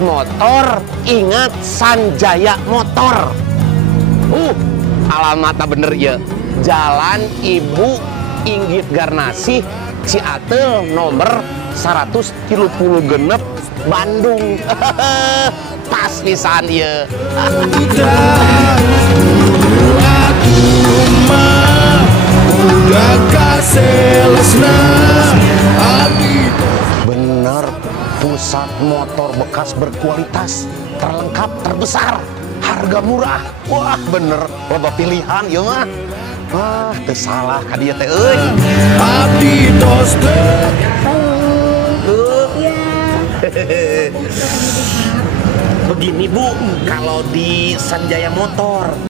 motor, ingat Sanjaya Motor. Alamatnya bener ya. Jalan Ibu Inggit Garnasih, Ciatel, nomor 136 Bandung. Pas pisan ya. Bener, pusat motor bekas berkualitas, terlengkap, terbesar, harga murah. Wah bener, loba pilihan ya mah. Wah, teu salah ka dieu teh euy. Abdi tos Begini Bu, kalau di Sanjaya Motor